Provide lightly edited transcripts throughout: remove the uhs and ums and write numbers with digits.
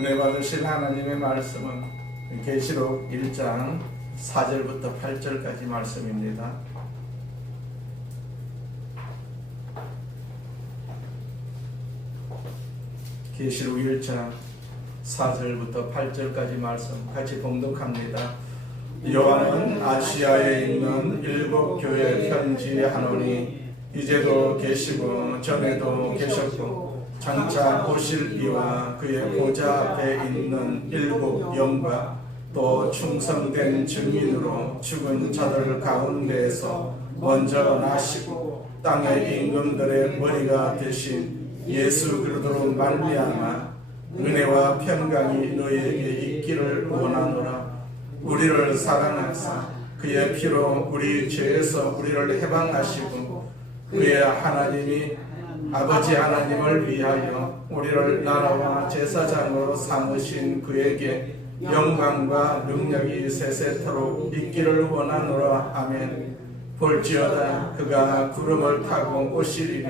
은혜 받으신 하나님의 말씀은 계시록 1장 4절부터 8절까지 말씀입니다. 계시록 1장 4절부터 8절까지 말씀 같이 봉독합니다. 요한은 아시아에 있는 7 교회 편지하노니 이제도 계시고 전에도 계셨고 장차 오실 이와 그의 보좌 앞에 있는 7 영과 또 충성된 증인으로 죽은 자들 가운데에서 먼저 나시고 땅의 임금들의 머리가 되신 예수 그리스도로 말미암아 은혜와 평강이 너희에게 있기를 원하노라. 우리를 사랑하사 그의 피로 우리 죄에서 우리를 해방하시고 그의 하나님이 아버지 하나님을 위하여 우리를 나라와 제사장으로 삼으신 그에게 영광과 능력이 세세토록 있기를 원하노라. 아멘. 볼지어다 그가 구름을 타고 오시리니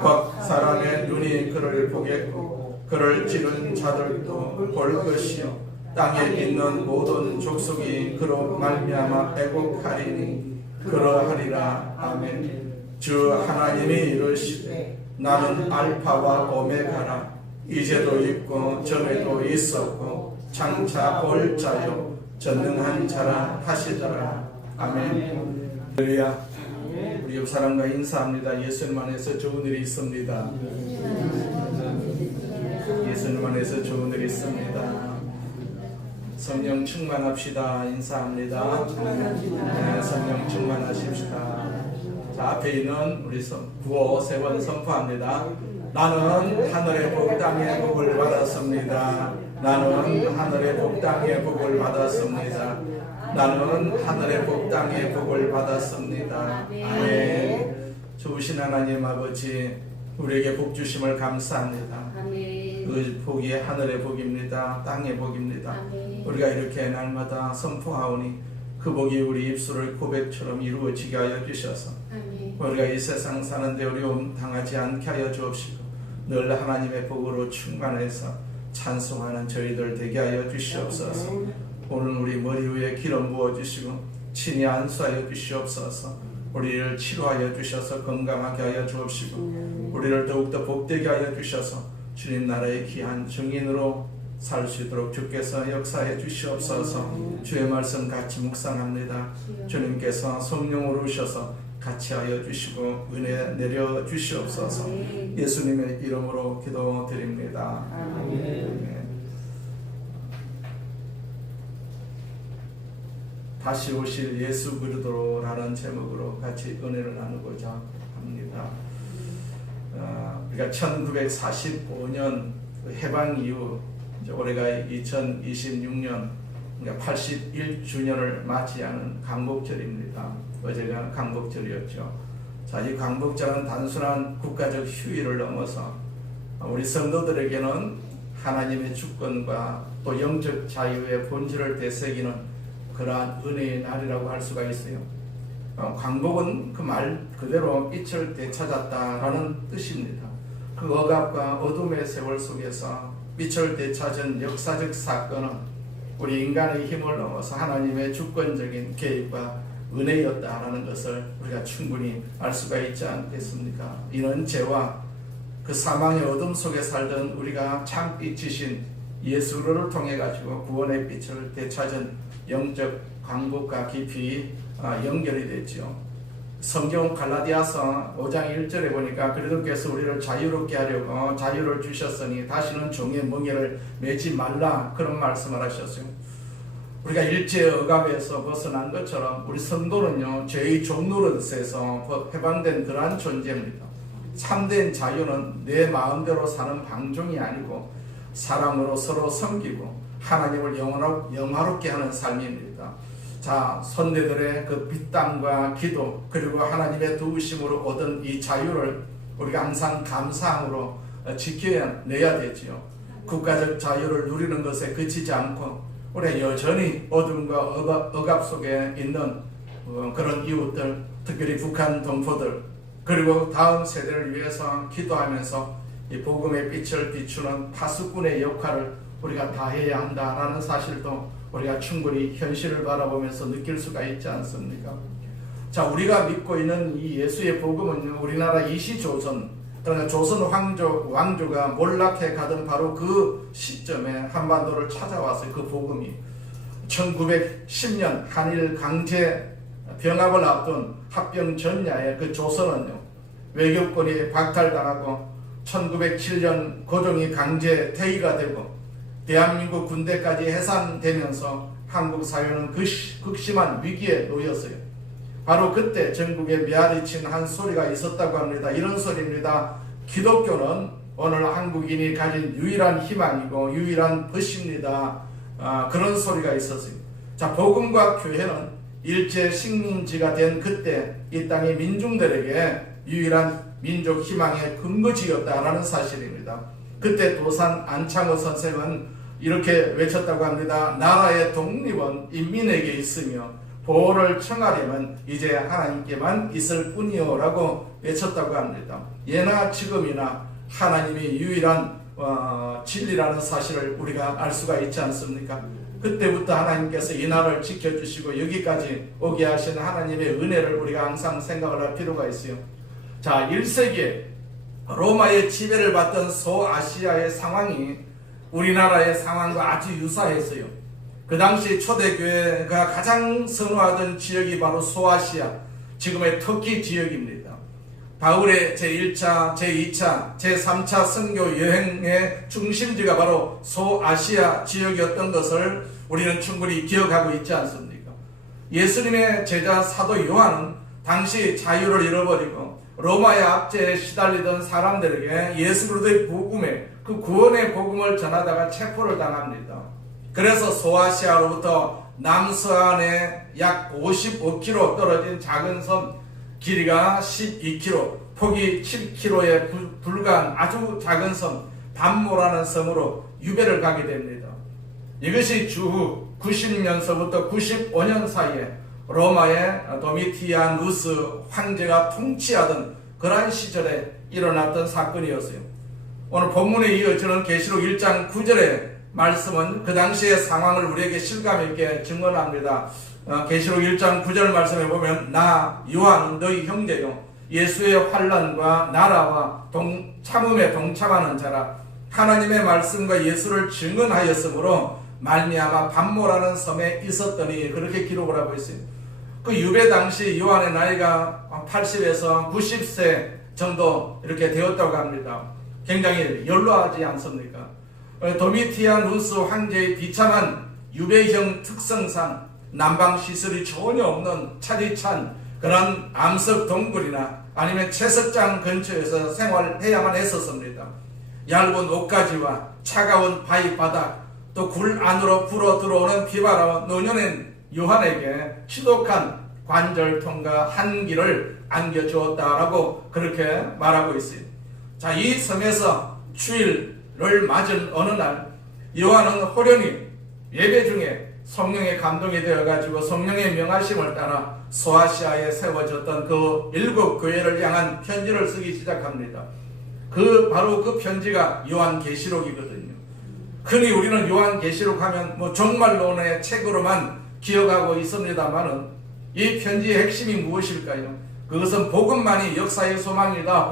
곧 사람의 눈이 그를 보겠고 그를 찌른 자들도 볼 것이요 땅에 있는 모든 족속이 그로 말미암아 애곡하리니 그러하리라. 아멘. 주 하나님이 이르시되 나는 알파와 오메가라. 이제도 있고 전에도 있었고 장차 올 자요 전능한 자라 하시더라. 아멘. 할렐루야. 우리 옆 사람과 인사합니다. 예수님 안에서 좋은 일이 있습니다. 예수님 안에서 좋은 일이 있습니다. 성령 충만합시다. 인사합니다. 네, 성령 충만하십시다. 자, 앞에 있는 우리 구호 3번 선포합니다. 나는 하늘의 복 땅의 복을 받았습니다. 나는 하늘의 복 땅의 복을 받았습니다. 나는 하늘의 복 땅의 복을 받았습니다. 아멘. 좋으신 하나님 아버지, 우리에게 복 주심을 감사합니다. 아멘. 그 복이 하늘의 복입니다. 땅의 복입니다. 아멘. 우리가 이렇게 날마다 선포하오니 그 복이 우리 입술을 고백처럼 이루어지게 하여 주셔서 아멘. 우리가 이 세상 사는데 어려움 당하지 않게 하여 주옵시고 늘 하나님의 복으로 충만해서 찬송하는 저희들 되게 하여 주시옵소서. 오늘 우리 머리 위에 기름 부어주시고 친히 안수하여 주시옵소서. 우리를 치료하여 주셔서 건강하게 하여 주옵시고 우리를 더욱더 복되게 하여 주셔서 주님 나라의 귀한 증인으로 살 수 있도록 주께서 역사해 주시옵소서. 주의 말씀 같이 묵상합니다. 주님께서 성령으로 오셔서 같이 하여 주시고 은혜 내려 주시옵소서. 예수님의 이름으로 기도드립니다. 아멘. 다시 오실 예수 그리스도라는 제목으로 같이 은혜를 나누고자 합니다. 우리가 1945년 해방 이후 올해가 2026년 81주년을 맞이하는 강복절입니다. 어제가 강복절이었죠. 자, 이 강복절은 단순한 국가적 휴일을 넘어서 우리 성도들에게는 하나님의 주권과 또 영적 자유의 본질을 되새기는 그러한 은혜의 날이라고 할 수가 있어요. 광복은 그 말 그대로 빛을 되찾았다라는 뜻입니다. 그 억압과 어둠의 세월 속에서 빛을 되찾은 역사적 사건은 우리 인간의 힘을 넘어서 하나님의 주권적인 개입과 은혜였다라는 것을 우리가 충분히 알 수가 있지 않겠습니까? 이는 죄와 그 사망의 어둠 속에 살던 우리가 참빛이신 예수를 통해 가지고 구원의 빛을 되찾은 영적 광복과 깊이 연결이 됐죠. 성경 갈라디아서 5장 1절에 보니까 그리스도께서 우리를 자유롭게 하려고 자유를 주셨으니 다시는 종의 멍에를 매지 말라 그런 말씀을 하셨어요. 우리가 일제 억압에서 벗어난 것처럼 우리 성도는요 죄의 종노릇에서 해방된 그러한 존재입니다. 참된 자유는 내 마음대로 사는 방종이 아니고 사랑으로 서로 섬기고 하나님을 영화롭게 하는 삶입니다. 자, 선대들의 그 빗땀과 기도 그리고 하나님의 도우심으로 얻은 이 자유를 우리가 항상 감사함으로 지켜내야 되지요. 국가적 자유를 누리는 것에 그치지 않고 우리 여전히 어둠과 억압 속에 있는 그런 이웃들, 특별히 북한 동포들 그리고 다음 세대를 위해서 기도하면서 이 복음의 빛을 비추는 파수꾼의 역할을 우리가 다해야 한다라는 사실도 우리가 충분히 현실을 바라보면서 느낄 수가 있지 않습니까? 자, 우리가 믿고 있는 이 예수의 복음은 우리나라 이시조선, 그러니까 조선 왕조가 몰락해 가던 바로 그 시점에 한반도를 찾아왔어요. 그 복음이 1910년 한일 강제 병합을 앞둔 합병 전야에 그 조선은요, 외교권이 박탈당하고 1907년 고종이 강제 퇴위가 되고 대한민국 군대까지 해산되면서 한국 사회는 극심한 위기에 놓였어요. 바로 그때 전국에 메아리친 한 소리가 있었다고 합니다. 이런 소리입니다. 기독교는 오늘 한국인이 가진 유일한 희망이고 유일한 벗입니다. 그런 소리가 있었어요. 자, 복음과 교회는 일제 식민지가 된 그때 이 땅의 민중들에게 유일한 민족 희망의 근거지였다라는 사실입니다. 그때 도산 안창호 선생은 이렇게 외쳤다고 합니다. 나라의 독립은 인민에게 있으며 보호를 청하려면 이제 하나님께만 있을 뿐이요 라고 외쳤다고 합니다. 예나 지금이나 하나님이 유일한 진리라는 사실을 우리가 알 수가 있지 않습니까? 그때부터 하나님께서 이 나라를 지켜주시고 여기까지 오게 하신 하나님의 은혜를 우리가 항상 생각을 할 필요가 있어요. 자, 1세기에 로마의 지배를 받던 소아시아의 상황이 우리나라의 상황과 아주 유사했어요. 그 당시 초대교회가 가장 선호하던 지역이 바로 소아시아, 지금의 터키 지역입니다. 바울의 제1차, 제2차, 제3차 선교 여행의 중심지가 바로 소아시아 지역이었던 것을 우리는 충분히 기억하고 있지 않습니까? 예수님의 제자 사도 요한은 당시 자유를 잃어버리고 로마의 압제에 시달리던 사람들에게 예수 그리스도의 복음에 그 구원의 복음을 전하다가 체포를 당합니다. 그래서 소아시아로부터 남서안에 약 55km 떨어진 작은 섬, 길이가 12km, 폭이 7km에 불과한 아주 작은 섬 반모라는 섬으로 유배를 가게 됩니다. 이것이 주후 90년서부터 95년 사이에 로마의 도미티아누스 황제가 통치하던 그러한 시절에 일어났던 사건이었어요. 오늘 본문에 이어지는 계시록 1장 9절의 말씀은 그 당시의 상황을 우리에게 실감있게 증언합니다. 계시록 1장 9절 말씀에 보면 나 요한은 너희 형제요 예수의 환난과 나라와 참음에 동참하는 자라 하나님의 말씀과 예수를 증언하였으므로 말미암아 반모라는 섬에 있었더니 그렇게 기록을 하고 있어요. 그 유배 당시 요한의 나이가 80에서 90세 정도 이렇게 되었다고 합니다. 굉장히 연로하지 않습니까? 도미티아누스 황제의 비참한 유배형 특성상 난방시설이 전혀 없는 차디찬 그런 암석 동굴이나 아니면 채석장 근처에서 생활해야만 했었습니다. 얇은 옷가지와 차가운 바위 바닥 또 굴 안으로 불어 들어오는 비바라와 노년인 요한에게 지독한 관절통과 한기를 안겨주었다라고 그렇게 말하고 있어요. 자, 이 섬에서 주일을 맞은 어느 날 요한은 호련히 예배 중에 성령의 감동이 되어가지고 성령의 명하심을 따라 소아시아에 세워졌던 그 7교회를 향한 편지를 쓰기 시작합니다. 바로 그 편지가 요한계시록이거든요. 흔히 우리는 요한계시록 하면 종말론의 책으로만 기억하고 있습니다만은 이 편지의 핵심이 무엇일까요? 그것은 복음만이 역사의 소망이다.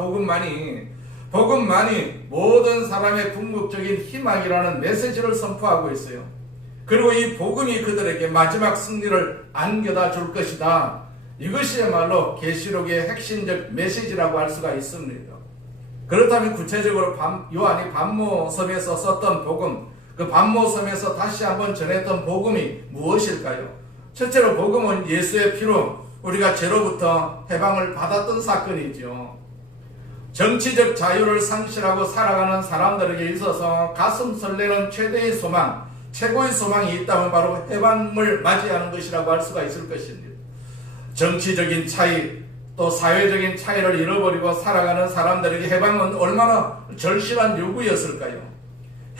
복음만이 모든 사람의 궁극적인 희망이라는 메시지를 선포하고 있어요. 그리고 이 복음이 그들에게 마지막 승리를 안겨다 줄 것이다. 이것이야말로 계시록의 핵심적 메시지라고 할 수가 있습니다. 그렇다면 구체적으로 요한이 반모섬에서 썼던 복음, 그 반모섬에서 다시 한번 전했던 복음이 무엇일까요? 첫째로 복음은 예수의 피로 우리가 죄로부터 해방을 받았던 사건이죠. 정치적 자유를 상실하고 살아가는 사람들에게 있어서 가슴 설레는 최대의 소망, 최고의 소망이 있다면 바로 해방을 맞이하는 것이라고 할 수가 있을 것입니다. 정치적인 차이, 또 사회적인 차이를 잃어버리고 살아가는 사람들에게 해방은 얼마나 절실한 요구였을까요?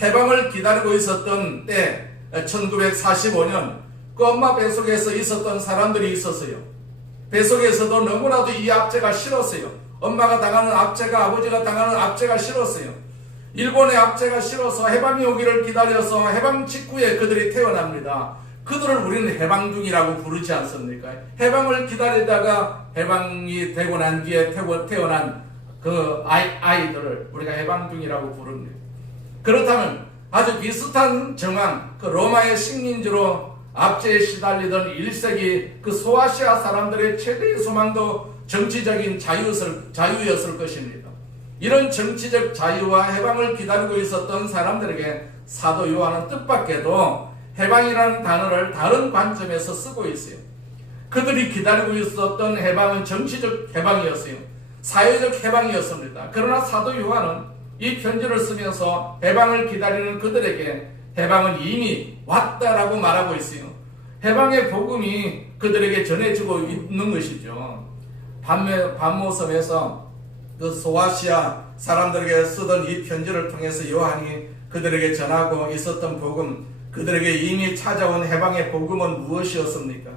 해방을 기다리고 있었던 때 1945년 그 엄마 뱃속에서 있었던 사람들이 있었어요. 뱃속에서도 너무나도 이 압제가 싫었어요. 엄마가 당하는 압제가, 아버지가 당하는 압제가 싫었어요. 일본의 압제가 싫어서 해방이 오기를 기다려서 해방 직후에 그들이 태어납니다. 그들을 우리는 해방둥이라고 부르지 않습니까? 해방을 기다리다가 해방이 되고 난 뒤에 태어난 그 아이들을 우리가 해방둥이라고 부릅니다. 그렇다면 아주 비슷한 정황, 그 로마의 식민지로 압제에 시달리던 1세기 그 소아시아 사람들의 최대의 소망도 정치적인 자유였을 것입니다. 이런 정치적 자유와 해방을 기다리고 있었던 사람들에게 사도 요한은 뜻밖에도 해방이라는 단어를 다른 관점에서 쓰고 있어요. 그들이 기다리고 있었던 해방은 정치적 해방이었어요. 사회적 해방이었습니다. 그러나 사도 요한은 이 편지를 쓰면서 해방을 기다리는 그들에게 해방은 이미 왔다라고 말하고 있어요. 해방의 복음이 그들에게 전해지고 있는 것이죠. 반모섬에서 그 소아시아 사람들에게 쓰던 이 편지를 통해서 요한이 그들에게 전하고 있었던 복음, 그들에게 이미 찾아온 해방의 복음은 무엇이었습니까?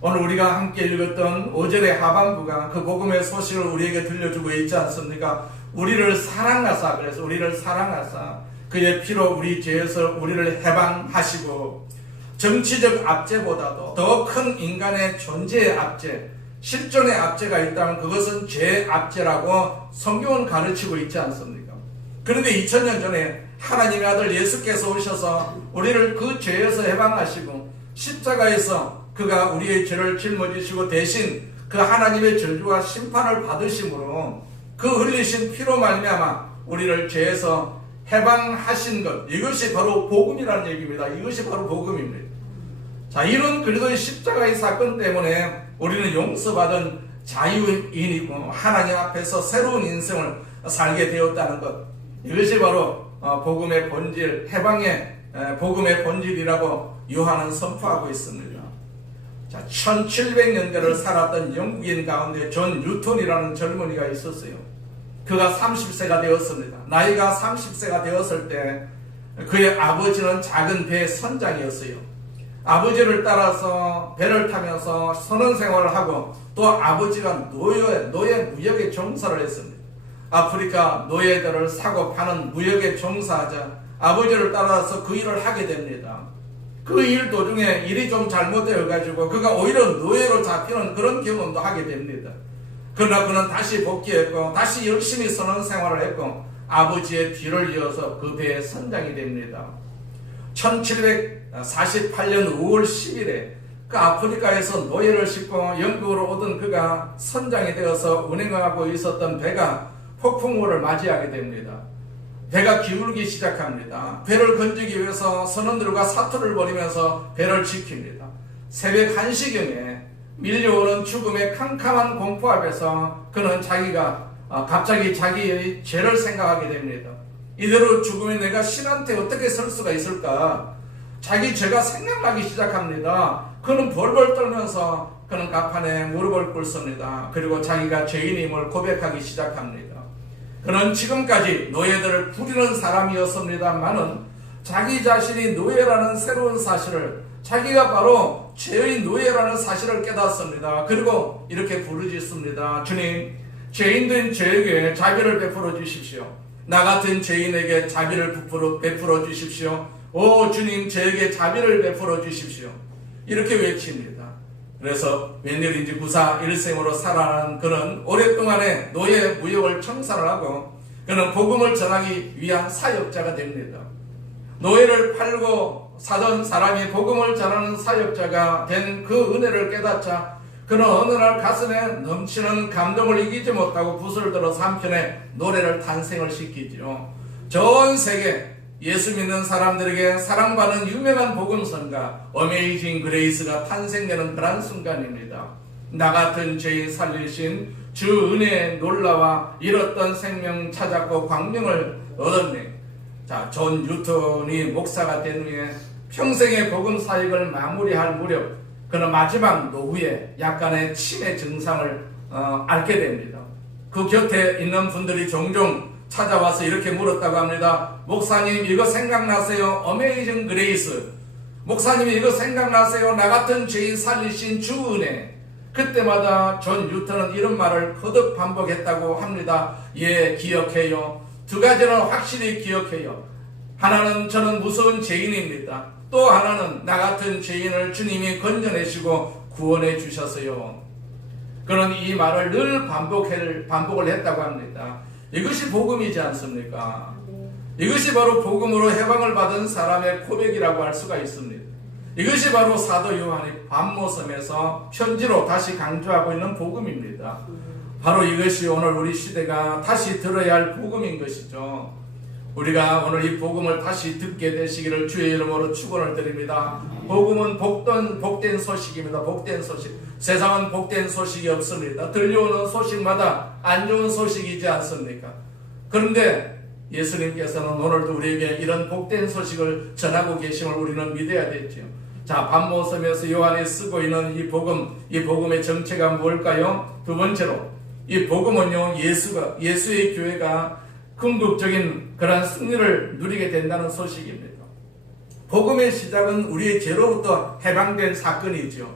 오늘 우리가 함께 읽었던 5절의 하반부가 그 복음의 소식을 우리에게 들려주고 있지 않습니까? 우리를 사랑하사, 그래서 우리를 사랑하사 그의 피로 우리 죄에서 우리를 해방하시고, 정치적 압제보다도 더 큰 인간의 존재의 압제, 실존의 압제가 있다면 그것은 죄의 압제라고 성경은 가르치고 있지 않습니까? 그런데 2000년 전에 하나님의 아들 예수께서 오셔서 우리를 그 죄에서 해방하시고, 십자가에서 그가 우리의 죄를 짊어지시고 대신 그 하나님의 저주와 심판을 받으심으로 그 흘리신 피로 말미암아 우리를 죄에서 해방하신 것, 이것이 바로 복음이라는 얘기입니다. 이것이 바로 복음입니다. 자, 이런 그리스도의 십자가의 사건 때문에 우리는 용서받은 자유인이고 하나님 앞에서 새로운 인생을 살게 되었다는 것, 이것이 바로 복음의 본질, 해방의 복음의 본질이라고 요한은 선포하고 있습니다. 자, 1700년대를 살았던 영국인 가운데 존 뉴턴이라는 젊은이가 있었어요. 그가 30세가 되었습니다. 나이가 30세가 되었을 때 그의 아버지는 작은 배 선장이었어요. 아버지를 따라서 배를 타면서 선원생활을 하고, 또 아버지가 노예 무역에 종사를 했습니다. 아프리카 노예들을 사고 파는 무역에 종사하자 아버지를 따라서 그 일을 하게 됩니다. 그 일 도중에 일이 좀 잘못되어 가지고 그가 오히려 노예로 잡히는 그런 경험도 하게 됩니다. 그러나 그는 다시 복귀했고 다시 열심히 선원생활을 했고 아버지의 뒤를 이어서 그 배의 선장이 됩니다. 1748년 5월 10일에 그 아프리카에서 노예를 싣고 영국으로 오던 그가 선장이 되어서 운행하고 있었던 배가 폭풍우를 맞이하게 됩니다. 배가 기울기 시작합니다. 배를 건지기 위해서 선원들과 사투를 벌이면서 배를 지킵니다. 새벽 1시경에 밀려오는 죽음의 캄캄한 공포 앞에서 그는 갑자기 자기의 죄를 생각하게 됩니다. 이대로 죽으면 내가 신한테 어떻게 설 수가 있을까? 자기 죄가 생각나기 시작합니다. 그는 벌벌 떨면서 그는 갑판에 무릎을 꿇습니다. 그리고 자기가 죄인임을 고백하기 시작합니다. 그는 지금까지 노예들을 부리는 사람이었습니다만은 자기 자신이 노예라는 새로운 사실을, 자기가 바로 죄의 노예라는 사실을 깨닫습니다. 그리고 이렇게 부르짖습니다. 주님, 죄인된 저에게 자비를 베풀어 주십시오. 나 같은 죄인에게 자비를 베풀어 주십시오. 오 주님, 저에게 자비를 베풀어 주십시오. 이렇게 외칩니다. 그래서 웬일인지 구사 일생으로 살아난 그는 오랫동안의 노예 무역을 청산을 하고 그는 복음을 전하기 위한 사역자가 됩니다. 노예를 팔고 사던 사람이 복음을 전하는 사역자가 된 그 은혜를 깨닫자 그는 어느 날 가슴에 넘치는 감동을 이기지 못하고 붓을 들어서 한편의 노래를 탄생을 시키죠. 전 세계 예수 믿는 사람들에게 사랑받는 유명한 복음선가 어메이징 그레이스가 탄생되는 그런 순간입니다. 나 같은 죄인 살리신 주 은혜의 놀라와 잃었던 생명 찾았고 광명을 얻었네. 자, 존 뉴턴이 목사가 된 후에 평생의 복음 사역을 마무리할 무렵 그는 마지막 노후에 약간의 치매 증상을 앓게 됩니다. 그 곁에 있는 분들이 종종 찾아와서 이렇게 물었다고 합니다. 목사님, 이거 생각나세요? 어메이징 그레이스. 목사님, 이거 생각나세요? 나 같은 죄인 살리신 주 은혜. 그때마다 존 뉴턴은 이런 말을 거듭 반복했다고 합니다. 예, 기억해요. 두 가지는 확실히 기억해요. 하나는 저는 무서운 죄인입니다. 또 하나는 나 같은 죄인을 주님이 건져내시고 구원해 주셨어요. 그는 이 말을 늘 반복을 했다고 합니다. 이것이 복음이지 않습니까? 이것이 바로 복음으로 해방을 받은 사람의 고백이라고 할 수가 있습니다. 이것이 바로 사도 요한이 밤모섬에서 편지로 다시 강조하고 있는 복음입니다. 바로 이것이 오늘 우리 시대가 다시 들어야 할 복음인 것이죠. 우리가 오늘 이 복음을 다시 듣게 되시기를 주의 이름으로 축원을 드립니다. 복음은 복된 소식입니다. 복된 소식. 세상은 복된 소식이 없습니다. 들려오는 소식마다 안 좋은 소식이지 않습니까? 그런데 예수님께서는 오늘도 우리에게 이런 복된 소식을 전하고 계심을 우리는 믿어야 되죠. 자, 밤모섬에서 요한이 쓰고 있는 이 복음의 정체가 뭘까요? 두 번째로, 이 복음은요, 예수의 교회가 궁극적인 그런 승리를 누리게 된다는 소식입니다. 복음의 시작은 우리의 죄로부터 해방된 사건이죠.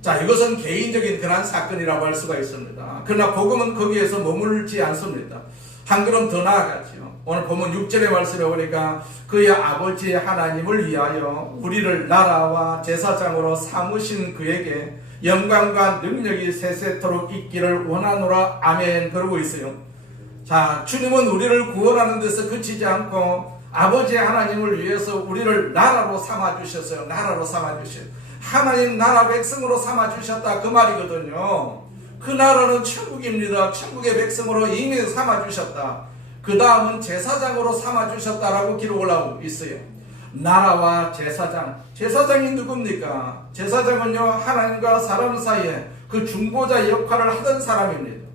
자, 이것은 개인적인 그런 사건이라고 할 수가 있습니다. 그러나 복음은 거기에서 머물지 않습니다. 한 걸음 더 나아가죠. 오늘 보면 6절의 말씀에 보니까 그의 아버지 하나님을 위하여 우리를 나라와 제사장으로 삼으신 그에게 영광과 능력이 세세토록 있기를 원하노라. 아멘. 그러고 있어요. 자, 주님은 우리를 구원하는 데서 그치지 않고 아버지 하나님을 위해서 우리를 나라로 삼아주셨어요. 나라로 삼아주셨어요. 하나님 나라 백성으로 삼아주셨다, 그 말이거든요. 그 나라는 천국입니다. 천국의 백성으로 이미 삼아주셨다. 그 다음은 제사장으로 삼아주셨다라고 기록을 하고 있어요. 나라와 제사장. 제사장이 누굽니까? 제사장은요, 하나님과 사람 사이에 그 중보자 역할을 하던 사람입니다.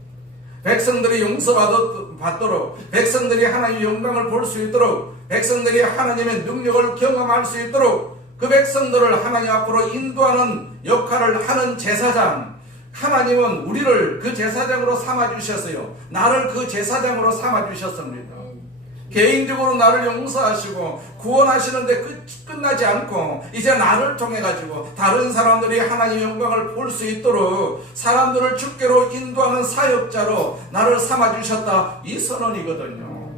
백성들이 용서받도록, 백성들이 하나님의 영광을 볼 수 있도록, 백성들이 하나님의 능력을 경험할 수 있도록 그 백성들을 하나님 앞으로 인도하는 역할을 하는 제사장. 하나님은 우리를 그 제사장으로 삼아주셨어요. 나를 그 제사장으로 삼아주셨습니다. 개인적으로 나를 용서하시고 구원하시는데 끝나지 않고 이제 나를 통해 가지고 다른 사람들이 하나님의 영광을 볼 수 있도록 사람들을 주께로 인도하는 사역자로 나를 삼아주셨다, 이 선언이거든요.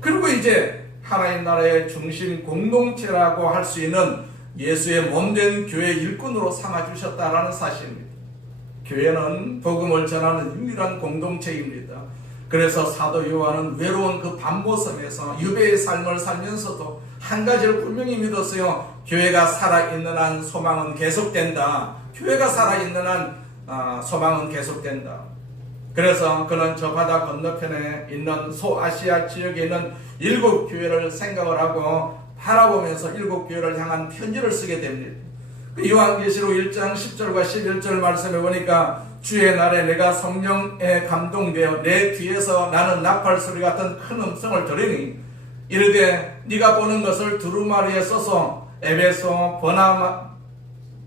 그리고 이제 하나님 나라의 중심 공동체라고 할 수 있는 예수의 몸된 교회 일꾼으로 삼아주셨다라는 사실입니다. 교회는 복음을 전하는 유일한 공동체입니다. 그래서 사도 요한은 외로운 그 밤모섬에서 유배의 삶을 살면서도 한 가지를 분명히 믿었어요. 교회가 살아있는 한 소망은 계속된다. 교회가 살아있는 한 소망은 계속된다. 그래서 그는 저 바다 건너편에 있는 소아시아 지역에 있는 7교회를 생각을 하고 바라보면서 7교회를 향한 편지를 쓰게 됩니다. 요한계시록 1장 10절과 11절 말씀에 보니까 주의 날에 내가 성령에 감동되어 내 뒤에서 나는 나팔 소리 같은 큰 음성을 들으니 이르되 네가 보는 것을 두루마리에 써서 에베소,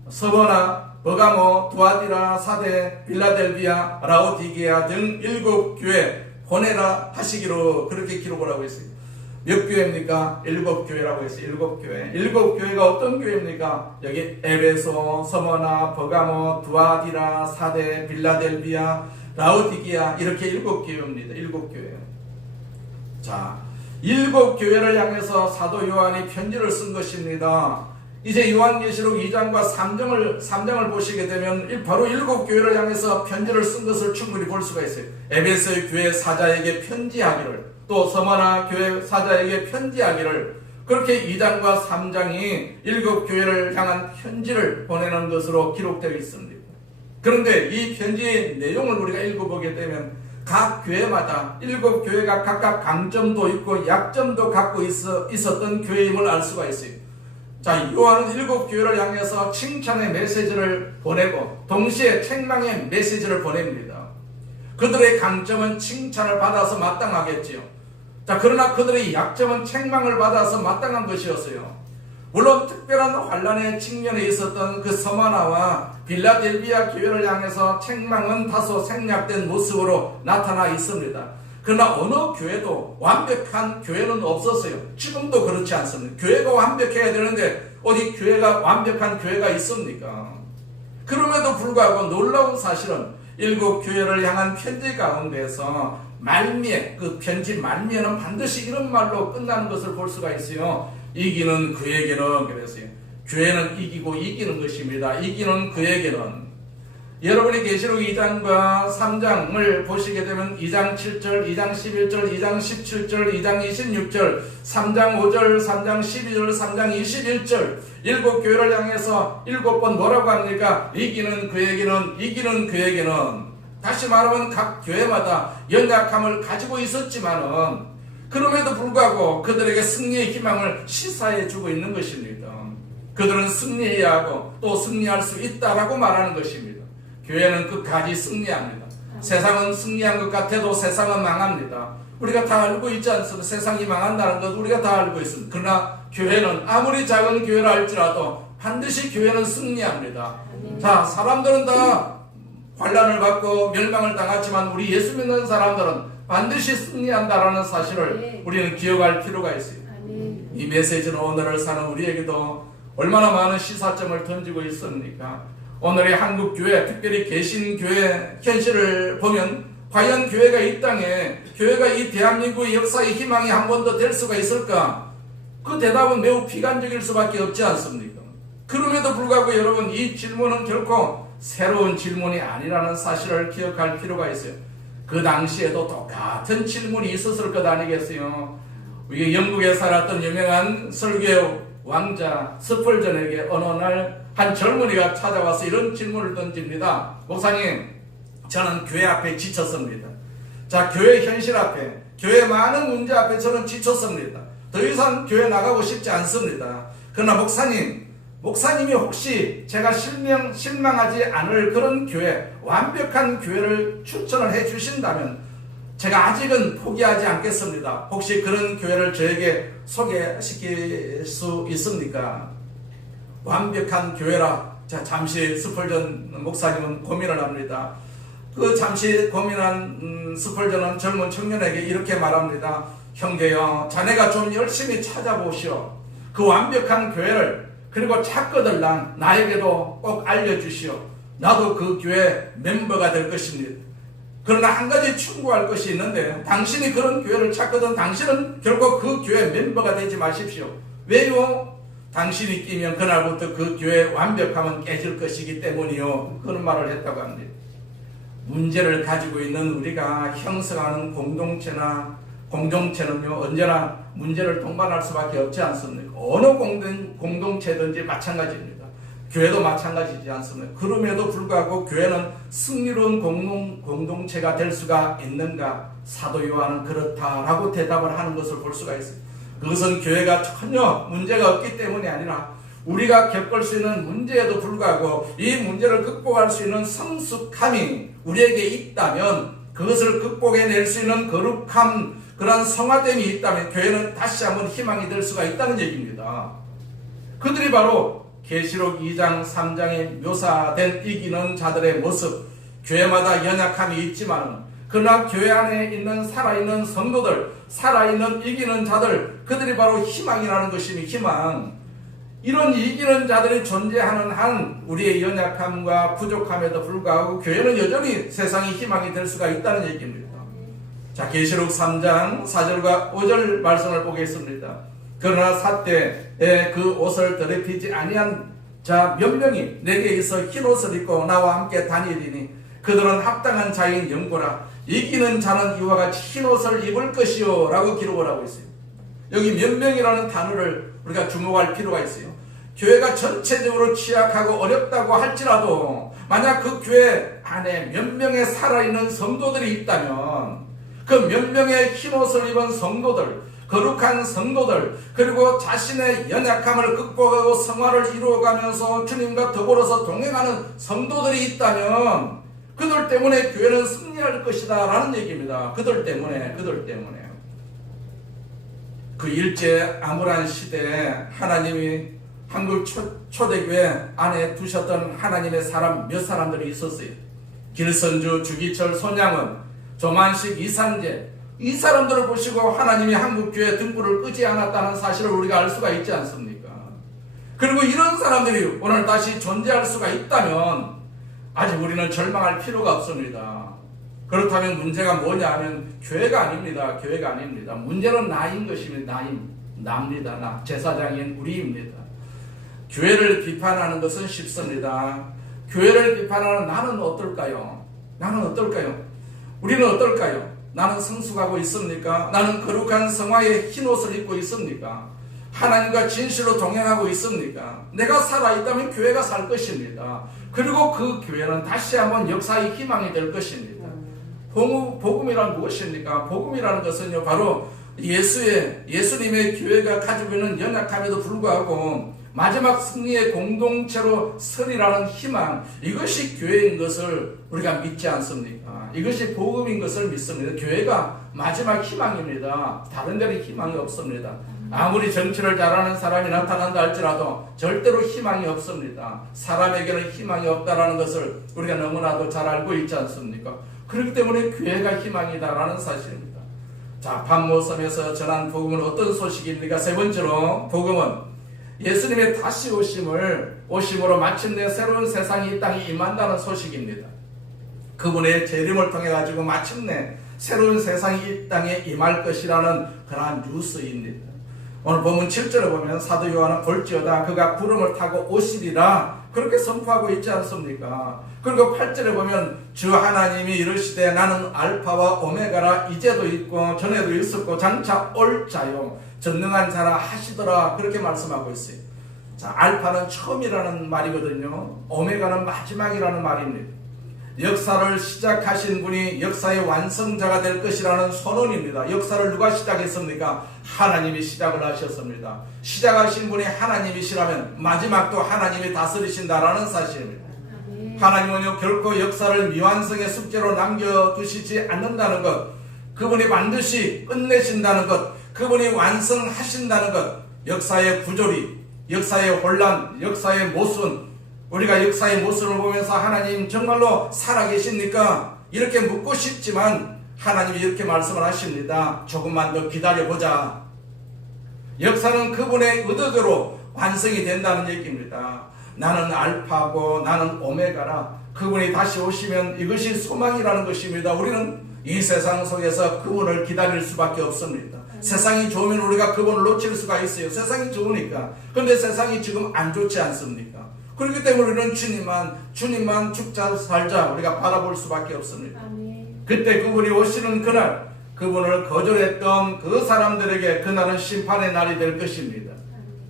서버나, 버가모, 두아디라, 사데, 빌라델비아, 라오디게아 등 7교회 보내라 하시기로 그렇게 기록을 하고 있습니다. 몇 교회입니까? 7교회라고 했어요. 7교회. 7교회가 어떤 교회입니까? 여기 에베소, 서머나, 버가모, 두아디라, 사데, 빌라델비아, 라오디게아, 이렇게 7교회입니다. 7교회요. 자, 7교회를 향해서 사도 요한이 편지를 쓴 것입니다. 이제 요한계시록 2장과 3장을 보시게 되면 바로 7교회를 향해서 편지를 쓴 것을 충분히 볼 수가 있어요. 에베소의 교회 사자에게 편지하기를, 또 서머나 교회 사자에게 편지하기를, 그렇게 2장과 3장이 7교회를 향한 편지를 보내는 것으로 기록되어 있습니다. 그런데 이 편지의 내용을 우리가 읽어보게 되면 각 교회마다 7교회가 각각 강점도 있고 약점도 갖고 있었던 교회임을 알 수가 있어요. 자, 요한은 7교회를 향해서 칭찬의 메시지를 보내고 동시에 책망의 메시지를 보냅니다. 그들의 강점은 칭찬을 받아서 마땅하겠지요. 자, 그러나 그들의 약점은 책망을 받아서 마땅한 것이었어요. 물론 특별한 환난의 측면에 있었던 그 서마나와 빌라델비아 교회를 향해서 책망은 다소 생략된 모습으로 나타나 있습니다. 그러나 어느 교회도 완벽한 교회는 없었어요. 지금도 그렇지 않습니다. 교회가 완벽해야 되는데 어디 교회가 완벽한 교회가 있습니까? 그럼에도 불구하고 놀라운 사실은 7교회를 향한 편지 가운데서 말미에, 그 편지 말미에는 반드시 이런 말로 끝나는 것을 볼 수가 있어요. 이기는 그에게는, 그랬어요. 교회는 이기고 이기는 것입니다. 이기는 그에게는. 여러분이 계시록 2장과 3장을 보시게 되면 2장 7절, 2장 11절, 2장 17절, 2장 26절, 3장 5절, 3장 12절, 3장 21절, 7교회를 향해서 7번 뭐라고 합니까? 이기는 그에게는, 이기는 그에게는. 다시 말하면 각 교회마다 연약함을 가지고 있었지만은 그럼에도 불구하고 그들에게 승리의 희망을 시사해 주고 있는 것입니다. 그들은 승리해야 하고 또 승리할 수 있다라고 말하는 것입니다. 교회는 끝까지 승리합니다. 세상은 승리한 것 같아도 세상은 망합니다. 우리가 다 알고 있지 않습니까? 세상이 망한다는 것 우리가 다 알고 있습니다. 그러나 교회는 아무리 작은 교회라 할지라도 반드시 교회는 승리합니다. 자, 사람들은 다 환난을 받고 멸망을 당하지만 우리 예수 믿는 사람들은 반드시 승리한다라는 사실을 우리는 기억할 필요가 있어요. 이 메시지는 오늘을 사는 우리에게도 얼마나 많은 시사점을 던지고 있습니까? 오늘의 한국교회, 특별히 개신교회 현실을 보면 과연 교회가 이 땅에, 교회가 이 대한민국의 역사의 희망이 한 번 더 될 수가 있을까? 그 대답은 매우 비관적일 수밖에 없지 않습니까? 그럼에도 불구하고 여러분, 이 질문은 결코 새로운 질문이 아니라는 사실을 기억할 필요가 있어요. 그 당시에도 똑같은 질문이 있었을 것 아니겠어요? 이게 영국에 살았던 유명한 설교 왕자 스펄전에게 어느 날 한 젊은이가 찾아와서 이런 질문을 던집니다. 목사님, 저는 교회 앞에 지쳤습니다. 자, 교회 현실 앞에, 교회 많은 문제 앞에 저는 지쳤습니다. 더 이상 교회 나가고 싶지 않습니다. 그러나 목사님이 혹시 제가 실망하지 않을 그런 교회, 완벽한 교회를 추천을 해 주신다면 제가 아직은 포기하지 않겠습니다. 혹시 그런 교회를 저에게 소개시킬 수 있습니까? 완벽한 교회라. 자, 잠시 스펄전 목사님은 고민을 합니다. 그 잠시 고민한 스펄전은 젊은 청년에게 이렇게 말합니다. 형제여, 자네가 좀 열심히 찾아보시오. 그 완벽한 교회를, 그리고 찾거들 나에게도 꼭 알려주시오. 나도 그 교회 멤버가 될 것입니다. 그러나 한 가지 충고할 것이 있는데, 당신이 그런 교회를 찾거든 당신은 결국 그 교회 멤버가 되지 마십시오. 왜요? 당신이 끼면 그날부터 그 교회의 완벽함은 깨질 것이기 때문이요. 그런 말을 했다고 합니다. 문제를 가지고 있는 우리가 형성하는 공동체는요, 언제나 문제를 동반할 수밖에 없지 않습니까? 어느 공동체든지 마찬가지입니다. 교회도 마찬가지지 않습니까? 그럼에도 불구하고 교회는 승리로운 공동체가 될 수가 있는가? 사도 요한은 그렇다라고 대답을 하는 것을 볼 수가 있습니다. 그것은 교회가 전혀 문제가 없기 때문이 아니라 우리가 겪을 수 있는 문제에도 불구하고 이 문제를 극복할 수 있는 성숙함이 우리에게 있다면, 그것을 극복해낼 수 있는 거룩함, 그러한 성화됨이 있다면 교회는 다시 한번 희망이 될 수가 있다는 얘기입니다. 그들이 바로 계시록 2장 3장에 묘사된 이기는 자들의 모습, 교회마다 연약함이 있지만 그러나 교회 안에 있는 살아있는 성도들, 살아있는 이기는 자들, 그들이 바로 희망이라는 것이니 희망. 이런 이기는 자들이 존재하는 한 우리의 연약함과 부족함에도 불구하고 교회는 여전히 세상의 희망이 될 수가 있다는 얘기입니다. 자, 계시록 3장 4절과 5절 말씀을 보겠습니다. 그러나 사태에 그 옷을 더럽히지 아니한 자 몇 명이 내게 있어 흰 옷을 입고 나와 함께 다니리니 그들은 합당한 자인 영고라. 이기는 자는 이와 같이 흰 옷을 입을 것이요 라고 기록을 하고 있어요. 여기 몇 명이라는 단어를 우리가 주목할 필요가 있어요. 교회가 전체적으로 취약하고 어렵다고 할지라도 만약 그 교회 안에 몇 명의 살아있는 성도들이 있다면 그 몇 명의 흰 옷을 입은 성도들, 거룩한 성도들, 그리고 자신의 연약함을 극복하고 성화를 이루어가면서 주님과 더불어서 동행하는 성도들이 있다면 그들 때문에 교회는 승리할 것이다 라는 얘기입니다. 그들 때문에. 그 일제 암울한 시대에 하나님이 한국 초대교회 안에 두셨던 하나님의 사람 몇 사람들이 있었어요. 길선주, 주기철, 손양은, 조만식, 이산재, 이 사람들을 보시고 하나님이 한국교회 등불을 끄지 않았다는 사실을 우리가 알 수가 있지 않습니까? 그리고 이런 사람들이 오늘 다시 존재할 수가 있다면 아직 우리는 절망할 필요가 없습니다. 그렇다면 문제가 뭐냐 하면 교회가 아닙니다. 교회가 아닙니다. 문제는 나인 것입니다. 나입니다. 나. 제사장인 우리입니다. 교회를 비판하는 것은 쉽습니다. 교회를 비판하는 나는 어떨까요? 나는 어떨까요? 우리는 어떨까요? 나는 성숙하고 있습니까? 나는 거룩한 성화의 흰 옷을 입고 있습니까? 하나님과 진실로 동행하고 있습니까? 내가 살아있다면 교회가 살 것입니다. 그리고 그 교회는 다시 한번 역사의 희망이 될 것입니다. 복음이란 무엇입니까? 복음이라는 것은요, 바로 예수님의 교회가 가지고 있는 연약함에도 불구하고 마지막 승리의 공동체로 서리라는 희망, 이것이 교회인 것을 우리가 믿지 않습니까? 이것이 복음인 것을 믿습니다. 교회가 마지막 희망입니다. 다른 데는 희망이 없습니다. 아무리 정치를 잘하는 사람이 나타난다 할지라도 절대로 희망이 없습니다. 사람에게는 희망이 없다라는 것을 우리가 너무나도 잘 알고 있지 않습니까? 그렇기 때문에 교회가 희망이다라는 사실입니다. 자, patmos섬에서 전한 복음은 어떤 소식입니까? 세 번째로 복음은 예수님의 다시 오심으로 마침내 새로운 세상이 이 땅에 임한다는 소식입니다. 그분의 재림을 통해 가지고 마침내 새로운 세상이 이 땅에 임할 것이라는 그러한 뉴스입니다. 오늘 본문 7절에 보면 사도 요한은 볼지어다 그가 구름을 타고 오시리라 그렇게 선포하고 있지 않습니까? 그리고 8절에 보면 주 하나님이 이르시되 나는 알파와 오메가라 이제도 있고 전에도 있었고 장차 올 자요 전능한 자라 하시더라 그렇게 말씀하고 있어요. 자, 알파는 처음이라는 말이거든요. 오메가는 마지막이라는 말입니다. 역사를 시작하신 분이 역사의 완성자가 될 것이라는 선언입니다. 역사를 누가 시작했습니까? 하나님이 시작을 하셨습니다. 시작하신 분이 하나님이시라면 마지막도 하나님이 다스리신다라는 사실입니다. 하나님은요 결코 역사를 미완성의 숙제로 남겨두시지 않는다는 것, 그분이 반드시 끝내신다는 것, 그분이 완성하신다는 것, 역사의 부조리, 역사의 혼란, 역사의 모순, 우리가 역사의 모습을 보면서 하나님 정말로 살아계십니까? 이렇게 묻고 싶지만 하나님이 이렇게 말씀을 하십니다. 조금만 더 기다려보자. 역사는 그분의 의도대로 완성이 된다는 얘기입니다. 나는 알파고 나는 오메가라. 그분이 다시 오시면 이것이 소망이라는 것입니다. 우리는 이 세상 속에서 그분을 기다릴 수밖에 없습니다. 세상이 좋으면 우리가 그분을 놓칠 수가 있어요. 세상이 좋으니까. 그런데 세상이 지금 안 좋지 않습니까? 그렇기 때문에 우리는 주님만 죽자 살자 우리가 바라볼 수밖에 없습니다. 그때 그분이 오시는 그날, 그분을 거절했던 그 사람들에게 그날은 심판의 날이 될 것입니다.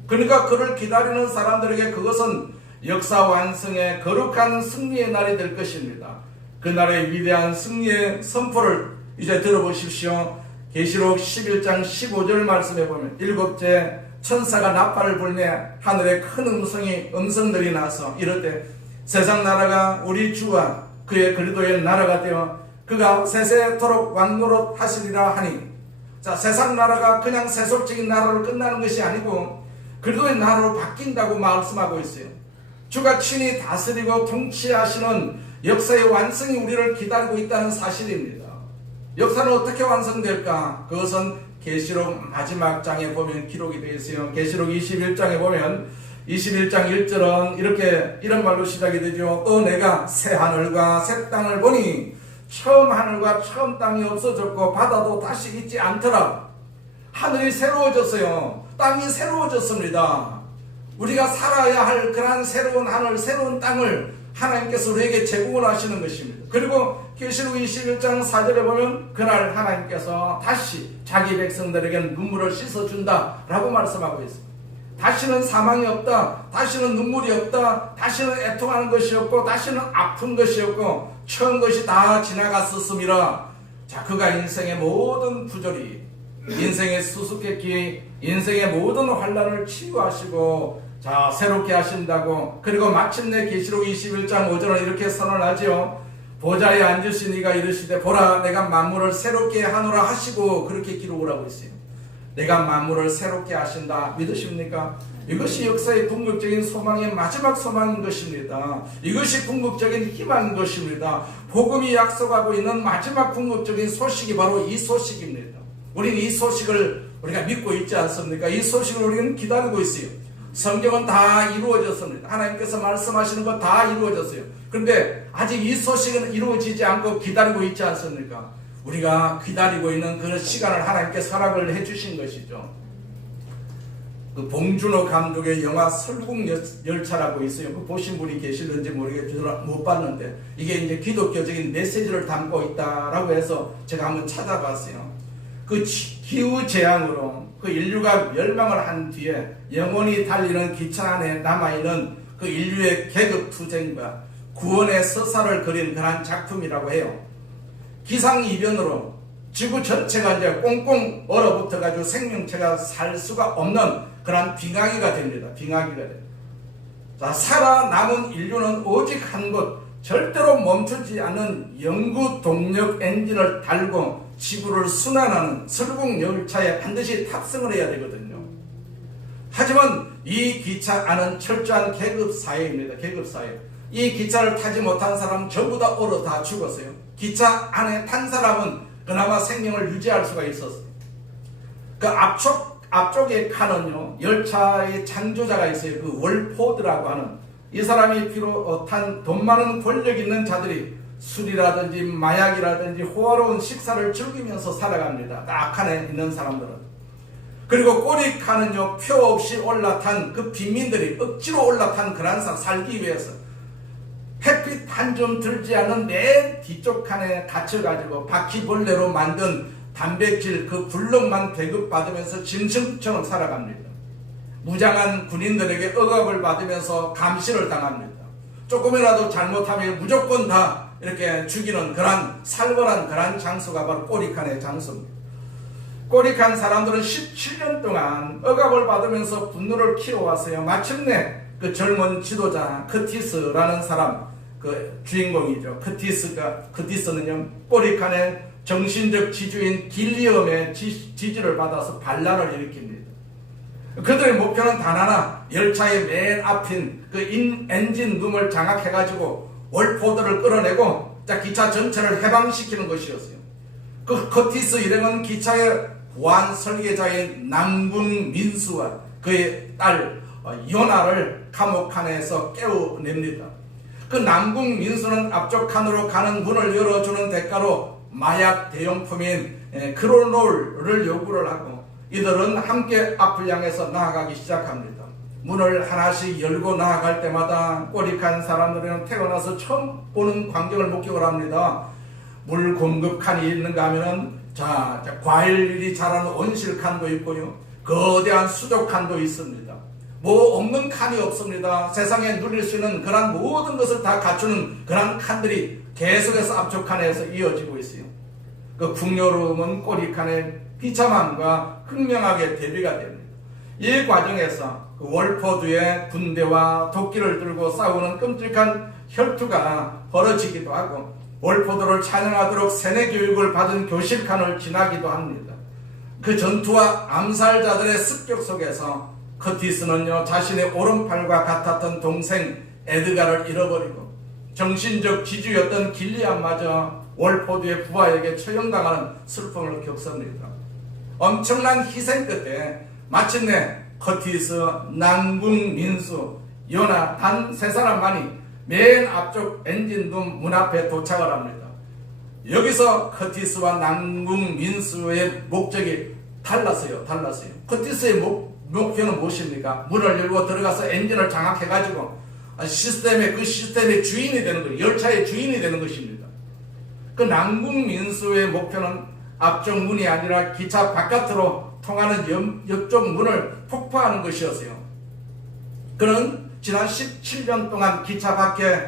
그러니까 그를 기다리는 사람들에게 그것은 역사 완성의 거룩한 승리의 날이 될 것입니다. 그날의 위대한 승리의 선포를 이제 들어보십시오. 계시록 11장 15절 말씀해 보면 일곱째 천사가 나팔을 불매 하늘에 큰 음성들이 나서 이르되 세상 나라가 우리 주와 그의 그리스도의 나라가 되어 그가 세세토록 왕노릇 하시리라 하니, 자, 세상 나라가 그냥 세속적인 나라로 끝나는 것이 아니고 그리스도의 나라로 바뀐다고 말씀하고 있어요. 주가 친히 다스리고 통치하시는 역사의 완성이 우리를 기다리고 있다는 사실입니다. 역사는 어떻게 완성될까? 그것은 계시록 마지막 장에 보면 기록이 되어 있어요. 계시록 21장에 보면 21장 1절은 이런 말로 시작이 되죠. 또 내가 새 하늘과 새 땅을 보니 처음 하늘과 처음 땅이 없어졌고 바다도 다시 있지 않더라. 하늘이 새로워졌어요. 땅이 새로워졌습니다. 우리가 살아야 할 그러한 새로운 하늘, 새로운 땅을 하나님께서 우리에게 제공을 하시는 것입니다. 그리고 계시록 21장 4절에 보면 그날 하나님께서 다시 자기 백성들에게 눈물을 씻어준다 라고 말씀하고 있습니다. 다시는 사망이 없다, 다시는 눈물이 없다, 다시는 애통하는 것이 없고 다시는 아픈 것이 없고 처음 것이 다 지나갔었음이라. 자, 그가 인생의 모든 부조리, 인생의 수수께끼, 인생의 모든 환난을 치유하시고 자, 새롭게 하신다고. 그리고 마침내 계시록 21장 5절은 이렇게 선언하지요. 보좌에 앉으신 이가 이르시되 보라 내가 만물을 새롭게 하노라 하시고 그렇게 기록을 하고 있어요. 내가 만물을 새롭게 하신다. 믿으십니까? 이것이 역사의 궁극적인 소망의 마지막 소망인 것입니다. 이것이 궁극적인 희망인 것입니다. 복음이 약속하고 있는 마지막 궁극적인 소식이 바로 이 소식입니다. 우리는 이 소식을 우리가 믿고 있지 않습니까? 이 소식을 우리는 기다리고 있어요. 성경은 다 이루어졌습니다. 하나님께서 말씀하시는 거 다 이루어졌어요. 그런데 아직 이 소식은 이루어지지 않고 기다리고 있지 않습니까? 우리가 기다리고 있는 그 시간을 하나님께서 허락을 해주신 것이죠. 그 봉준호 감독의 영화 설국열차라고 있어요. 그 보신 분이 계실는지 모르겠지만 못 봤는데 이게 이제 기독교적인 메시지를 담고 있다라고 해서 제가 한번 찾아봤어요. 그 기후 재앙으로 그 인류가 멸망을 한 뒤에 영원히 달리는 기차 안에 남아있는 그 인류의 계급 투쟁과 구원의 서사를 그린 그런 작품이라고 해요. 기상이변으로 지구 전체가 이제 꽁꽁 얼어붙어가지고 생명체가 살 수가 없는 그런 빙하기가 됩니다. 빙하기가 됩니다. 자, 살아남은 인류는 오직 한 곳, 절대로 멈추지 않는 영구 동력 엔진을 달고 지구를 순환하는 설국열차에 반드시 탑승을 해야 되거든요. 하지만 이 기차 안은 철저한 계급사회입니다. 계급사회. 이 기차를 타지 못한 사람은 전부 다 얼어 다 죽었어요. 기차 안에 탄 사람은 그나마 생명을 유지할 수가 있었어요. 그 앞쪽에 칸은요, 열차의 창조자가 있어요. 그 월포드라고 하는 이 사람이 비록 탄 돈 많은 권력 있는 자들이 술이라든지 마약이라든지 호화로운 식사를 즐기면서 살아갑니다. 딱 칸에 있는 사람들은. 그리고 꼬리 칸은요, 표 없이 올라탄 그 빈민들이 억지로 올라탄 그런 살기 위해서 햇빛 한 점 들지 않은 맨 뒤쪽 칸에 갇혀가지고 바퀴벌레로 만든 단백질 그 블럭만 배급받으면서 짐승처럼 살아갑니다. 무장한 군인들에게 억압을 받으면서 감시를 당합니다. 조금이라도 잘못하면 무조건 다 이렇게 죽이는 그런 살벌한 그런 장소가 바로 꼬리칸의 장소입니다. 꼬리칸 사람들은 17년 동안 억압을 받으면서 분노를 키워왔어요. 마침내 그 젊은 지도자 커티스라는 사람, 그 주인공이죠. 커티스는요, 꼬리칸의 정신적 지주인 길리엄의 지지를 받아서 반란을 일으킵니다. 그들의 목표는 단 하나, 열차의 맨 앞인 그 엔진 룸을 장악해가지고 월포드를 끌어내고 기차 전체를 해방시키는 것이었어요. 그 커티스 일행은 기차의 보안 설계자인 남궁 민수와 그의 딸 요나를 감옥 안에서 깨워냅니다. 그 남궁 민수는 앞쪽 칸으로 가는 문을 열어주는 대가로 마약 대용품인 크로놀을 요구를 하고 이들은 함께 앞을 향해서 나아가기 시작합니다. 문을 하나씩 열고 나아갈 때마다 꼬리칸 사람들은 태어나서 처음 보는 광경을 목격을 합니다. 물 공급 칸이 있는가 하면은 과일이 자라는 온실 칸도 있고요. 거대한 수족 칸도 있습니다. 뭐 없는 칸이 없습니다. 세상에 누릴 수 있는 그런 모든 것을 다 갖추는 그런 칸들이 계속해서 앞쪽 칸에서 이어지고 있어요. 그 풍요로움은 꼬리칸의 비참함과 극명하게 대비가 됩니다. 이 과정에서 그 월포드의 군대와 도끼를 들고 싸우는 끔찍한 혈투가 벌어지기도 하고 월포드를 찬양하도록 세뇌 교육을 받은 교실칸을 지나기도 합니다. 그 전투와 암살자들의 습격 속에서 커티스는요, 자신의 오른팔과 같았던 동생 에드가를 잃어버리고 정신적 지주였던 길리안마저 월포드의 부하에게 처형당하는 슬픔을 겪습니다. 엄청난 희생 끝에 마침내 커티스, 남궁 민수, 요나 단 세 사람만이 맨 앞쪽 엔진룸 문 앞에 도착을 합니다. 여기서 커티스와 남궁 민수의 목적이 달랐어요. 커티스의 목표는 무엇입니까? 문을 열고 들어가서 엔진을 장악해가지고 그 시스템의 주인이 되는 거예요. 열차의 주인이 되는 것입니다. 그 남궁 민수의 목표는 앞쪽 문이 아니라 기차 바깥으로 통하는 옆쪽 문을 폭파하는 것이었어요. 그는 지난 17년 동안 기차 밖에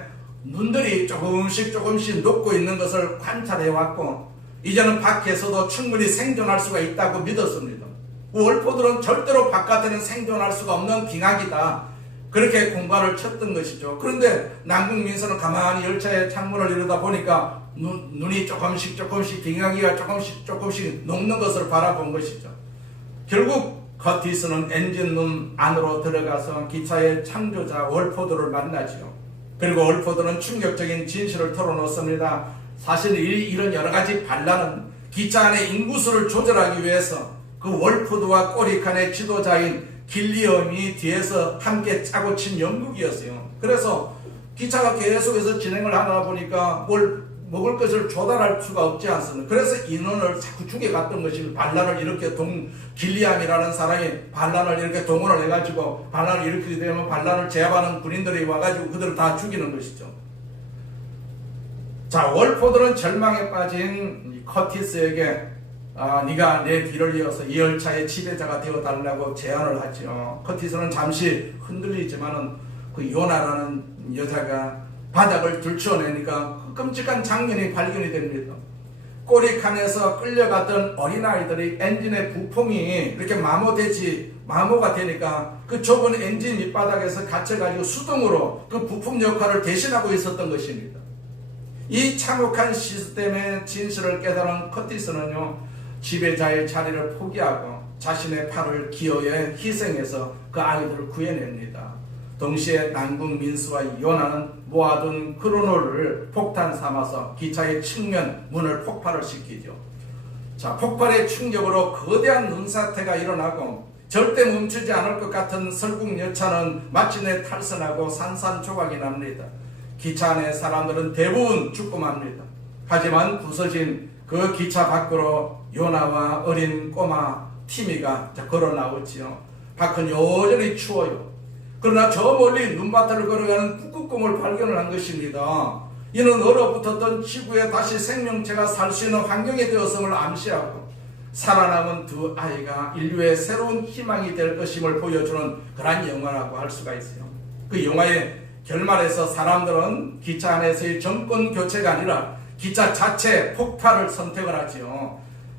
눈들이 조금씩 녹고 있는 것을 관찰해왔고 이제는 밖에서도 충분히 생존할 수가 있다고 믿었습니다. 월포들은 절대로 바깥에는 생존할 수가 없는 빙하기다. 그렇게 공발을 쳤던 것이죠. 그런데 남궁 민수는 가만히 열차의 창문을 이러다 보니까 눈이 조금씩 빙하기가 조금씩 녹는 것을 바라본 것이죠. 결국 커티스는 엔진룸 안으로 들어가서 기차의 창조자 월포드를 만나지요. 그리고 월포드는 충격적인 진실을 털어놓습니다. 사실 이런 여러 가지 반란은 기차 안의 인구수를 조절하기 위해서 그 월포드와 꼬리칸의 지도자인 길리엄이 뒤에서 함께 짜고 친 연극이었어요. 그래서 기차가 계속해서 진행을 하다 보니까 뭘 먹을 것을 조달할 수가 없지 않습니까? 그래서 인원을 자꾸 죽여갔던 것이 반란을 이렇게 길리암이라는 사람이 반란을 이렇게 동원을 해가지고 반란을 일으키게 되면 반란을 제압하는 군인들이 와가지고 그들을 다 죽이는 것이죠. 자, 월포들은 절망에 빠진 커티스에게 네가 내 뒤를 이어서 이 열차의 지배자가 되어달라고 제안을 하죠. 커티스는 잠시 흔들리지만은 그 요나라는 여자가 바닥을 들추어내니까 그 끔찍한 장면이 발견이 됩니다. 꼬리칸에서 끌려갔던 어린아이들이 엔진의 부품이 이렇게 마모가 되니까 그 좁은 엔진 밑바닥에서 갇혀가지고 수동으로 그 부품 역할을 대신하고 있었던 것입니다. 이 참혹한 시스템의 진실을 깨달은 커티스는요, 지배자의 자리를 포기하고 자신의 팔을 기어에 희생해서 그 아이들을 구해냅니다. 동시에 남궁 민수와 요나는 모아둔 크로노를 폭탄 삼아서 기차의 측면 문을 폭발을 시키죠. 자, 폭발의 충격으로 거대한 눈사태가 일어나고 절대 멈추지 않을 것 같은 설국열차는 마침내 탈선하고 산산조각이 납니다. 기차 안의 사람들은 대부분 죽고 맙니다. 하지만 부서진 그 기차 밖으로 요나와 어린 꼬마 티미가 걸어 나오지요. 밖은 여전히 추워요. 그러나 저 멀리 눈밭을 걸어가는 북극곰을 발견을 한 것입니다. 이는 얼어붙었던 지구에 다시 생명체가 살 수 있는 환경이 되었음을 암시하고 살아남은 두 아이가 인류의 새로운 희망이 될 것임을 보여주는 그런 영화라고 할 수가 있어요. 그 영화의 결말에서 사람들은 기차 안에서의 정권 교체가 아니라 기차 자체 폭발을 선택을 하지요.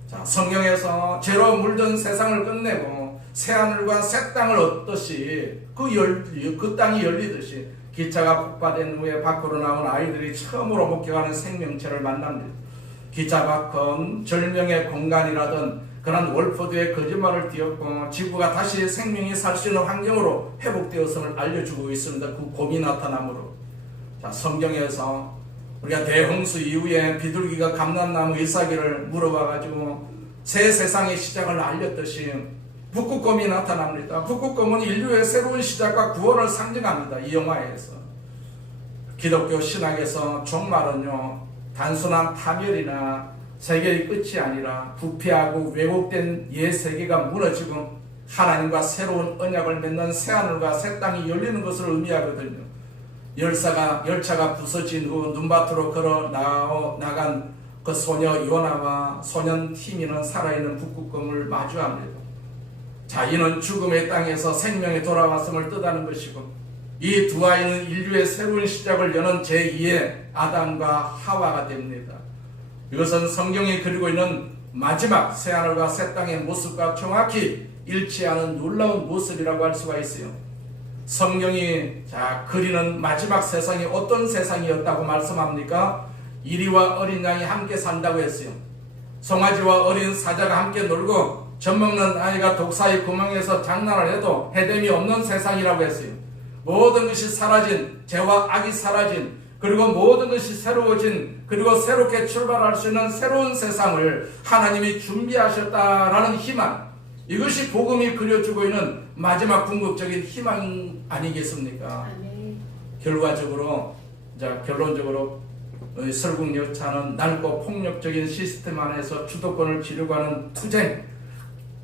자, 성경에서 죄로 물든 세상을 끝내고 새하늘과 새 땅을 얻듯이 그 땅이 열리듯이 기차가 폭발된 후에 밖으로 나온 아이들이 처음으로 목격하는 생명체를 만납니다. 기차 밖은 절명의 공간이라던 그런 월포드의 거짓말을 띄었고 지구가 다시 생명이 살 수 있는 환경으로 회복되었음을 알려주고 있습니다. 그 곰이 나타남으로. 자, 성경에서 우리가 대홍수 이후에 비둘기가 감람나무 잎사귀를 물어봐가지고 새 세상의 시작을 알렸듯이 북극곰이 나타납니다. 북극곰은 인류의 새로운 시작과 구원을 상징합니다. 이 영화에서. 기독교 신학에서 종말은요, 단순한 파멸이나 세계의 끝이 아니라 부패하고 왜곡된 옛 세계가 무너지고 하나님과 새로운 언약을 맺는 새하늘과 새 땅이 열리는 것을 의미하거든요. 열차가 부서진 후 눈밭으로 걸어 나간 그 소녀 요나와 소년 티미는 살아있는 북극곰을 마주합니다. 자, 이는 죽음의 땅에서 생명이 돌아왔음을 뜻하는 것이고 이 두 아이는 인류의 새로운 시작을 여는 제2의 아담과 하와가 됩니다. 이것은 성경이 그리고 있는 마지막 새하늘과 새 땅의 모습과 정확히 일치하는 놀라운 모습이라고 할 수가 있어요. 성경이 그리는 마지막 세상이 어떤 세상이었다고 말씀합니까? 이리와 어린 양이 함께 산다고 했어요. 송아지와 어린 사자가 함께 놀고 젖먹는 아이가 독사의 구멍에서 장난을 해도 해됨이 없는 세상이라고 했어요. 모든 것이 사라진, 죄와 악이 사라진, 그리고 모든 것이 새로워진, 그리고 새롭게 출발할 수 있는 새로운 세상을 하나님이 준비하셨다라는 희망, 이것이 복음이 그려주고 있는 마지막 궁극적인 희망 아니겠습니까? 결론적으로 설국열차는 넓고 폭력적인 시스템 안에서 주도권을 지려고 하는 투쟁,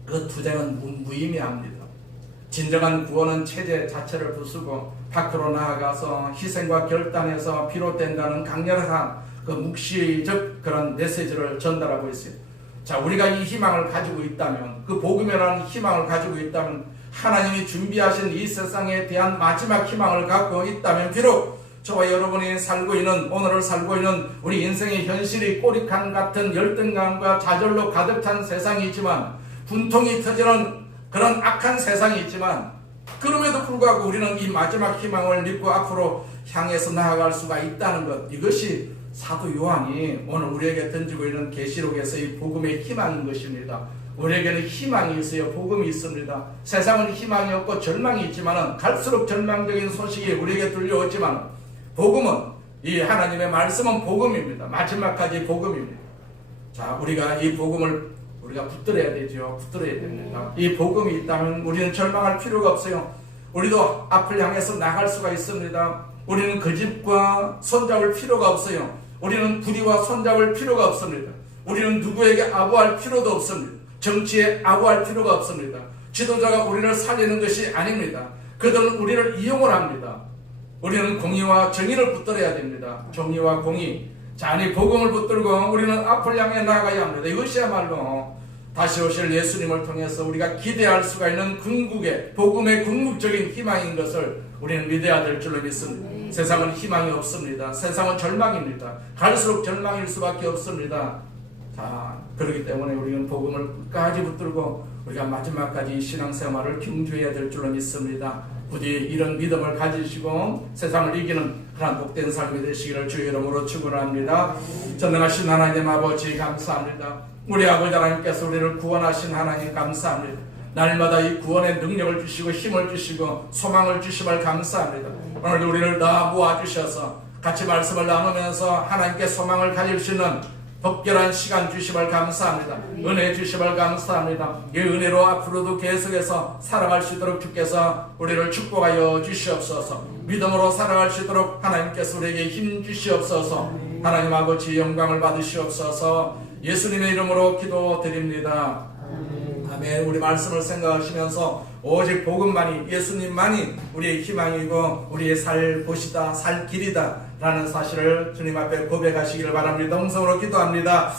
그 투쟁은 무의미합니다. 진정한 구원은 체제 자체를 부수고 밖으로 나아가서 희생과 결단에서 비롯된다는 강렬한 그 묵시적 그런 메시지를 전달하고 있어요. 자, 우리가 이 희망을 가지고 있다면, 그 복음이라는 희망을 가지고 있다면, 하나님이 준비하신 이 세상에 대한 마지막 희망을 갖고 있다면 비록 저와 여러분이 오늘을 살고 있는 우리 인생의 현실이 꼬리칸 같은 열등감과 좌절로 가득 찬 세상이지만, 분통이 터지는 그런 악한 세상이 있지만, 그럼에도 불구하고 우리는 이 마지막 희망을 믿고 앞으로 향해서 나아갈 수가 있다는 것, 이것이 사도 요한이 오늘 우리에게 던지고 있는 계시록에서의 복음의 희망인 것입니다. 우리에게는 희망이 있어요. 복음이 있습니다. 세상은 희망이 없고 절망이 있지만 갈수록 절망적인 소식이 우리에게 들려오지만 복음은, 이 하나님의 말씀은 복음입니다. 마지막까지 복음입니다. 자, 우리가 이 복음을 우리가 붙들어야 되죠. 붙들어야 됩니다. 이 복음이 있다면 우리는 절망할 필요가 없어요. 우리도 앞을 향해서 나갈 수가 있습니다. 우리는 그 집과 손잡을 필요가 없어요. 우리는 부디와 손잡을 필요가 없습니다. 우리는 누구에게 아부할 필요도 없습니다. 정치에 아부할 필요가 없습니다. 지도자가 우리를 살리는 것이 아닙니다. 그들은 우리를 이용을 합니다. 우리는 공의와 정의를 붙들어야 됩니다. 정의와 공의. 자, 이 복음을 붙들고 우리는 앞을 향해 나가야 합니다. 이것이야말로 다시 오실 예수님을 통해서 우리가 기대할 수가 있는 궁극의 복음의 궁극적인 희망인 것을 우리는 믿어야 될 줄로 믿습니다. 세상은 희망이 없습니다. 세상은 절망입니다. 갈수록 절망일 수밖에 없습니다. 자, 그렇기 때문에 우리는 복음을 끝까지 붙들고 우리가 마지막까지 신앙생활을 경주해야 될 줄로 믿습니다. 부디 이런 믿음을 가지시고 세상을 이기는 그런 복된 삶이 되시기를 주의 이름으로 축원합니다. 전능하신 하나님 아버지 감사합니다. 우리 아버지 하나님께서 우리를 구원하신 하나님 감사합니다. 날마다 이 구원의 능력을 주시고 힘을 주시고 소망을 주심을 감사합니다. 오늘도 우리를 다 모아주셔서 같이 말씀을 나누면서 하나님께 소망을 가질 수 있는 법결한 시간 주심을 감사합니다. 은혜 주심을 감사합니다. 이 은혜로 앞으로도 계속해서 살아갈 수 있도록 주께서 우리를 축복하여 주시옵소서. 믿음으로 살아갈 수 있도록 하나님께서 우리에게 힘 주시옵소서. 하나님 아버지 영광을 받으시옵소서. 예수님의 이름으로 기도드립니다. 아멘. 우리 말씀을 생각하시면서 오직 복음만이, 예수님만이 우리의 희망이고 우리의 살 곳이다, 살 길이다 라는 사실을 주님 앞에 고백하시기를 바랍니다. 음성으로 기도합니다.